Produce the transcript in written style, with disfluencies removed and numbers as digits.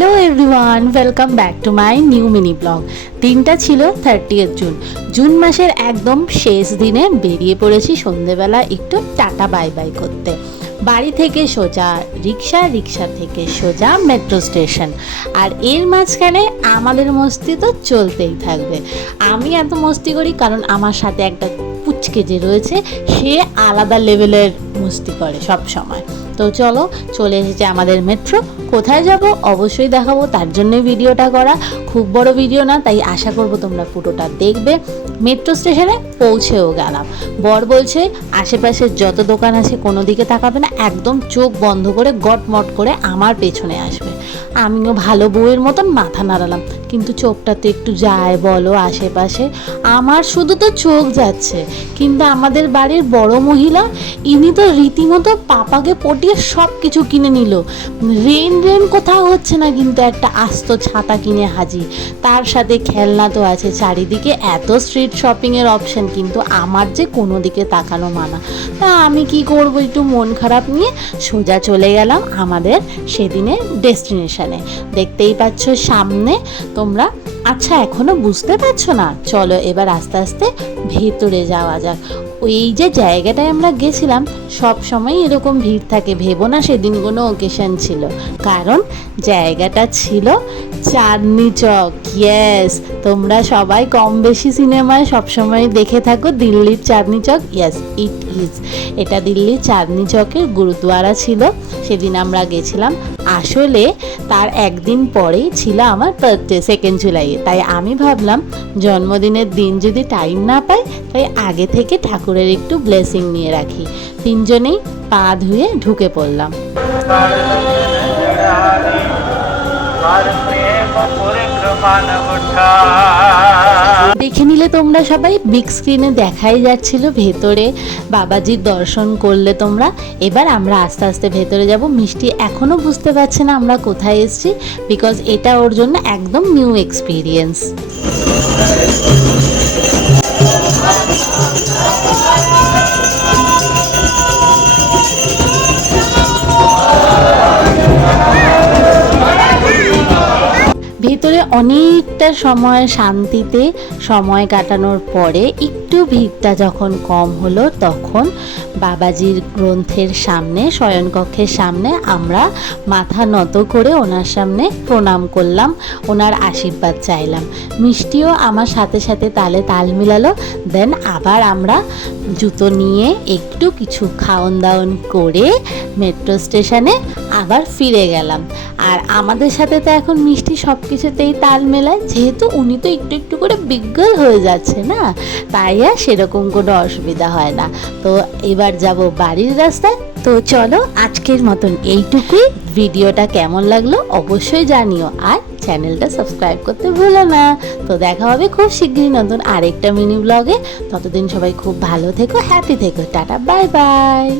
Hello everyone, welcome back to my new mini blog. দিনটা ছিল 30 June. June মাসের একদম শেষ দিনে বেরিয়ে পড়েছি সন্ধেবেলা একটু টাটা বাই বাই করতে। বাড়ি থেকে সোজা রিক্সা, রিক্সা থেকে সোজা মেট্রো স্টেশন। আর এর মাঝখানে আমাদের মস্তি তো চলতেই থাকবে। আমি এত মস্তি করি কারণ আমার সাথে একটা পুচকে যে রয়েছে সে আলাদা লেভেলের মস্তি করে সব সময়। তো চলো, চলে এসেছে আমাদের মেট্রো। কোথায় যাব অবশ্যই দেখাবো, তার জন্য ভিডিওটা করা। খুব বড় ভিডিও না, তাই আশা করব তোমরা পুরোটা দেখবে। মেট্রো স্টেশনে পৌঁছেও গেলাম। বর বলছে আশেপাশে যত দোকান আছে কোনো দিকে তাকাবে না, একদম চোখ বন্ধ করে গটমট করে আমার পেছনে আসবে। আমিও ভালো বউয়ের মতন মাথা নাড়ালাম, কিন্তু চোখটাতে একটু যায় বলো আশেপাশে। আমার শুধু তো চোখ যাচ্ছে, কিন্তু আমাদের বাড়ির বড় মহিলা ইনি তো রীতিমতো পাপাকে পটিয়ে সব কিছু কিনে নিল। রেন কোথাও হচ্ছে না, কিন্তু একটা আস্ত ছাতা কিনে হাজির। তার সাথে খেলনা তো আছে চারিদিকে, এত স্ট্রিট শপিংয়ের অপশন, কিন্তু আমার যে কোনো দিকে তাকানো মানা। তা আমি কি করব, একটু মন খারাপ নিয়ে সোজা চলে গেলাম আমাদের সেদিনের ডেস্টিনেশনে। দেখতেই পাচ্ছ সামনে তোমরা। আচ্ছা, এখনো বুঝতে পারছো না? চলো এবার আস্তে আস্তে ভেতরে যাওয়া যাক। ওই যে জায়গাটায় আমরা গেছিলাম সব সময় এরকম ভিড় থাকে, ভেবো না সেদিন কোনো ওকেশন ছিল, কারণ জায়গাটা ছিল চাঁদনি চক। ইয়েস, তোমরা সবাই কম বেশি সিনেমায় সবসময় দেখে থাকো দিল্লির Chandni Chowk. Yes, it is. এটা দিল্লির চাঁদনি চকের গুরুদ্বারা ছিল। সেদিন আমরা গেছিলাম। আসলে তার একদিন পরেই ছিল আমার বার্থডে, 2 জুলাই। তাই আমি ভাবলাম জন্মদিনের দিন যদি টাইম না পাই, তাই আগে থেকে ঠাকুরের একটু ব্লেসিং নিয়ে রাখি। তিনজনেই পা ধুয়ে ঢুকে পড়লাম। দেখে নিলে তোমরা সবাই, বিগ স্ক্রিনে দেখাই যাচ্ছিল ভেতরে। বাবাজির দর্শন করলে তোমরা। এবার আমরা আস্তে আস্তে ভেতরে যাব। মিষ্টি এখনো বুঝতে পারছে না আমরা কোথায় এসেছি, বিকজ এটা ওর জন্য একদম নিউ এক্সপিরিয়েন্স। ভেতরে অনেকটা সময় শান্তিতে সময় কাটানোর পরে একটু ভিড়টা যখন কম হলো, তখন বাবাজির গ্রন্থের সামনে, শয়নকক্ষের সামনে আমরা মাথা নত করে ওনার সামনে প্রণাম করলাম, ওনার আশীর্বাদ চাইলাম। মিষ্টিও আমার সাথে সাথে তালে তাল মিলালো। দেন আবার আমরা জুতো নিয়ে একটু কিছু খাওন দাওন করে মেট্রো স্টেশনে আবার ফিরে গেলাম। আর আমাদের সাথে তো এখন মিষ্টি সব কিছুতেই তাল মেলায়, যেহেতু উনি তো একটু একটু করে বিজ্ঞল হয়ে যাচ্ছে না, তাই আর সেরকম কোনো অসুবিধা হয় না। তো এবার যাব বাড়ির রাস্তায়। তো চলো, আজকের মতন এইটুকুই। ভিডিওটা কেমন লাগলো অবশ্যই জানিও, আর চ্যানেলটা সাবস্ক্রাইব করতে ভুলো না। তো দেখা হবে খুব শীঘ্রই নতুন আরেকটা মিনি ব্লগে। ততদিন সবাই খুব ভালো থেকো, হ্যাপি থেকো। Tata bye bye.